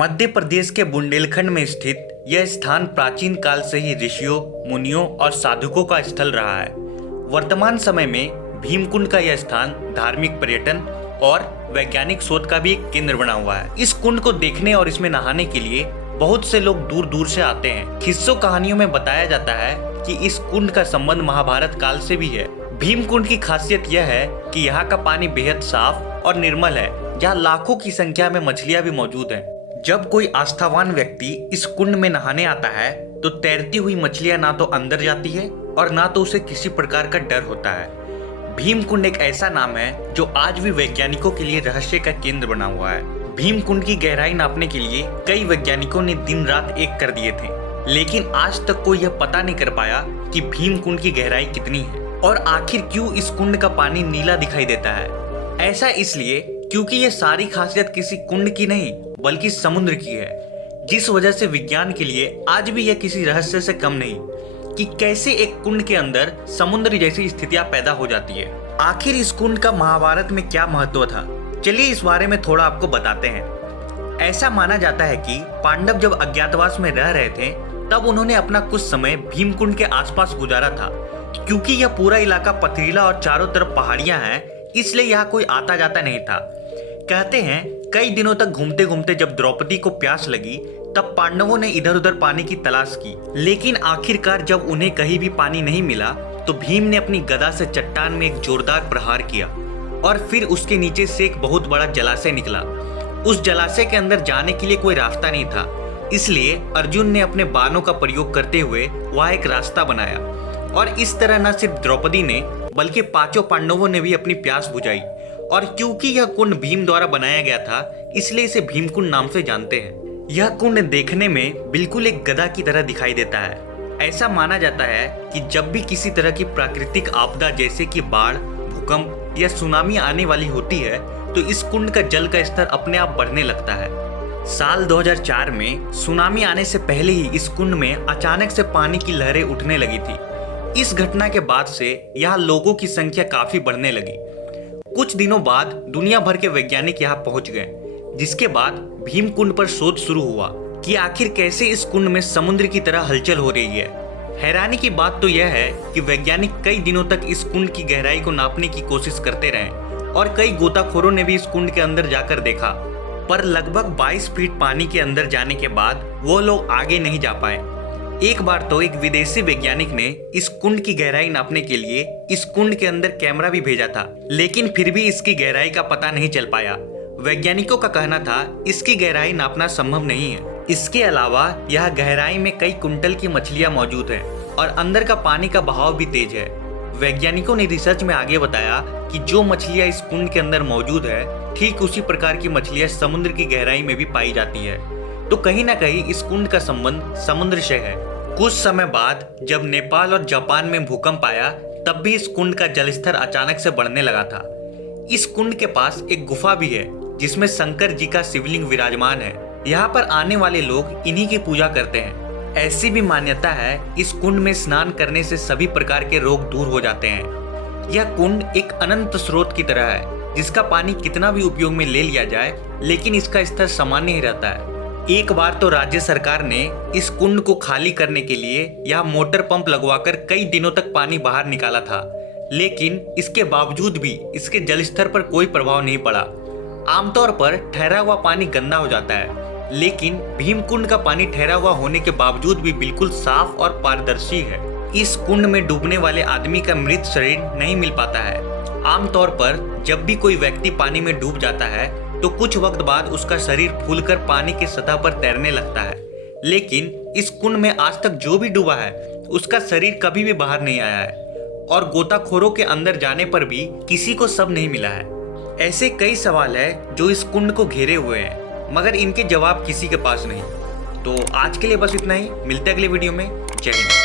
मध्य प्रदेश के बुंदेलखंड में स्थित यह स्थान प्राचीन काल से ही ऋषियों, मुनियों और साधुकों का स्थल रहा है। वर्तमान समय में भीमकुंड का यह स्थान धार्मिक पर्यटन और वैज्ञानिक शोध का भी एक केंद्र बना हुआ है। इस कुंड को देखने और इसमें नहाने के लिए बहुत से लोग दूर दूर से आते हैं। किस्सों कहानियों में बताया जाता है कि इस कुंड का संबंध महाभारत काल से भी है। भीमकुंड की खासियत यह है कि यहाँ का पानी बेहद साफ और निर्मल है, जहाँ लाखों की संख्या में मछलियाँ भी मौजूद हैं। जब कोई आस्थावान व्यक्ति इस कुंड में नहाने आता है तो तैरती हुई मछलियां ना तो अंदर जाती है और ना तो उसे किसी प्रकार का डर होता है। भीमकुंड एक ऐसा नाम है जो आज भी वैज्ञानिकों के लिए रहस्य का केंद्र बना हुआ है। भीमकुंड की गहराई नापने के लिए कई वैज्ञानिकों ने दिन रात एक कर दिए थे, लेकिन आज तक कोई यह पता नहीं कर पाया कि भीमकुंड की गहराई कितनी है और आखिर क्यों इस कुंड का पानी नीला दिखाई देता है। ऐसा इसलिए क्योंकि ये सारी खासियत किसी कुंड की नहीं बल्कि समुद्र की है, जिस वजह से विज्ञान के लिए आज भी यह किसी रहस्य से कम नहीं कि कैसे एक कुंड के अंदर समुद्र जैसी स्थितियां पैदा हो जाती है। आखिर इस कुंड का महाभारत में क्या महत्व था, चलिए इस बारे में थोड़ा आपको बताते हैं। ऐसा माना जाता है कि पांडव जब अज्ञातवास में रह रहे थे तब उन्होंने अपना कुछ समय भीमकुंड के आसपास गुजारा था। क्योंकि यह पूरा इलाका पथरीला और चारों तरफ पहाड़ियां हैं, इसलिए यहाँ कोई आता जाता नहीं था। कहते हैं कई दिनों तक घूमते घूमते जब द्रौपदी को प्यास लगी तब पांडवों ने इधर उधर पानी की तलाश की, लेकिन आखिरकार जब उन्हें कहीं भी पानी नहीं मिला तो भीम ने अपनी गदा से चट्टान में एक जोरदार प्रहार किया और फिर उसके नीचे से एक बहुत बड़ा जलाशय निकला। उस जलाशय के अंदर जाने के लिए कोई रास्ता नहीं था, इसलिए अर्जुन ने अपने बाणों का प्रयोग करते हुए वहां एक रास्ता बनाया और इस तरह न सिर्फ द्रौपदी ने बल्कि पांचों पांडवों ने भी अपनी प्यास बुझाई। और क्योंकि यह कुंड भीम द्वारा बनाया गया था इसलिए इसे भीमकुंड नाम से जानते हैं। यह कुंड देखने में बिल्कुल एक गदा की तरह दिखाई देता है। ऐसा माना जाता है कि जब भी किसी तरह की प्राकृतिक आपदा जैसे कि बाढ़, भूकंप या सुनामी आने वाली होती है तो इस कुंड का जल का स्तर अपने आप बढ़ने लगता है। साल 2004 में सुनामी आने से पहले ही इस कुंड में अचानक से पानी की लहरें उठने लगी थी। इस घटना के बाद से यहाँ लोगों की संख्या काफी बढ़ने लगी। कुछ दिनों बाद दुनिया भर के वैज्ञानिक यहाँ पहुंच गए, जिसके बाद भीमकुंड पर शोध शुरू हुआ कि आखिर कैसे इस कुंड में समुद्र की तरह हलचल हो रही है। हैरानी की बात तो यह है कि वैज्ञानिक कई दिनों तक इस कुंड की गहराई को नापने की कोशिश करते रहे और कई गोताखोरों ने भी इस कुंड के अंदर जाकर देखा, पर लगभग 22 फीट पानी के अंदर जाने के बाद वो लोग आगे नहीं जा पाए। एक बार तो एक विदेशी वैज्ञानिक ने इस कुंड की गहराई नापने के लिए इस कुंड के अंदर कैमरा भी भेजा था, लेकिन फिर भी इसकी गहराई का पता नहीं चल पाया। वैज्ञानिकों का कहना था इसकी गहराई नापना संभव नहीं है। इसके अलावा यह गहराई में कई कुंटल की मछलियां मौजूद हैं और अंदर का पानी का बहाव भी तेज है। वैज्ञानिकों ने रिसर्च में आगे बताया कि जो मछलियां इस कुंड के अंदर मौजूद है ठीक उसी प्रकार की मछलियां समुद्र की गहराई में भी पाई जाती है। तो कहीं ना कहीं इस कुंड का संबंध समुद्र से है। कुछ समय बाद जब नेपाल और जापान में भूकंप आया तब भी इस कुंड का जलस्तर अचानक से बढ़ने लगा था। इस कुंड के पास एक गुफा भी है जिसमें शंकर जी का शिवलिंग विराजमान है। यहाँ पर आने वाले लोग इन्हीं की पूजा करते हैं। ऐसी भी मान्यता है इस कुंड में स्नान करने से सभी प्रकार के रोग दूर हो जाते हैं। यह कुंड एक अनंत स्रोत की तरह है जिसका पानी कितना भी उपयोग में ले लिया जाए लेकिन इसका स्तर सामान्य ही रहता है। एक बार तो राज्य सरकार ने इस कुंड को खाली करने के लिए यहाँ मोटर पंप लगवाकर कई दिनों तक पानी बाहर निकाला था, लेकिन इसके बावजूद भी इसके जलस्तर पर कोई प्रभाव नहीं पड़ा। आमतौर पर ठहरा हुआ पानी गंदा हो जाता है, लेकिन भीमकुंड का पानी ठहरा हुआ होने के बावजूद भी बिल्कुल साफ और पारदर्शी है। इस कुंड में डूबने वाले आदमी का मृत शरीर नहीं मिल पाता है। आमतौर पर जब भी कोई व्यक्ति पानी में डूब जाता है तो कुछ वक्त बाद उसका शरीर फूलकर पानी की सतह पर तैरने लगता है, लेकिन इस कुंड में आज तक जो भी डूबा है उसका शरीर कभी भी बाहर नहीं आया है और गोताखोरों के अंदर जाने पर भी किसी को शव नहीं मिला है। ऐसे कई सवाल है जो इस कुंड को घेरे हुए हैं, मगर इनके जवाब किसी के पास नहीं। तो आज के लिए बस इतना ही, मिलते हैं अगले वीडियो में। जय हिंद।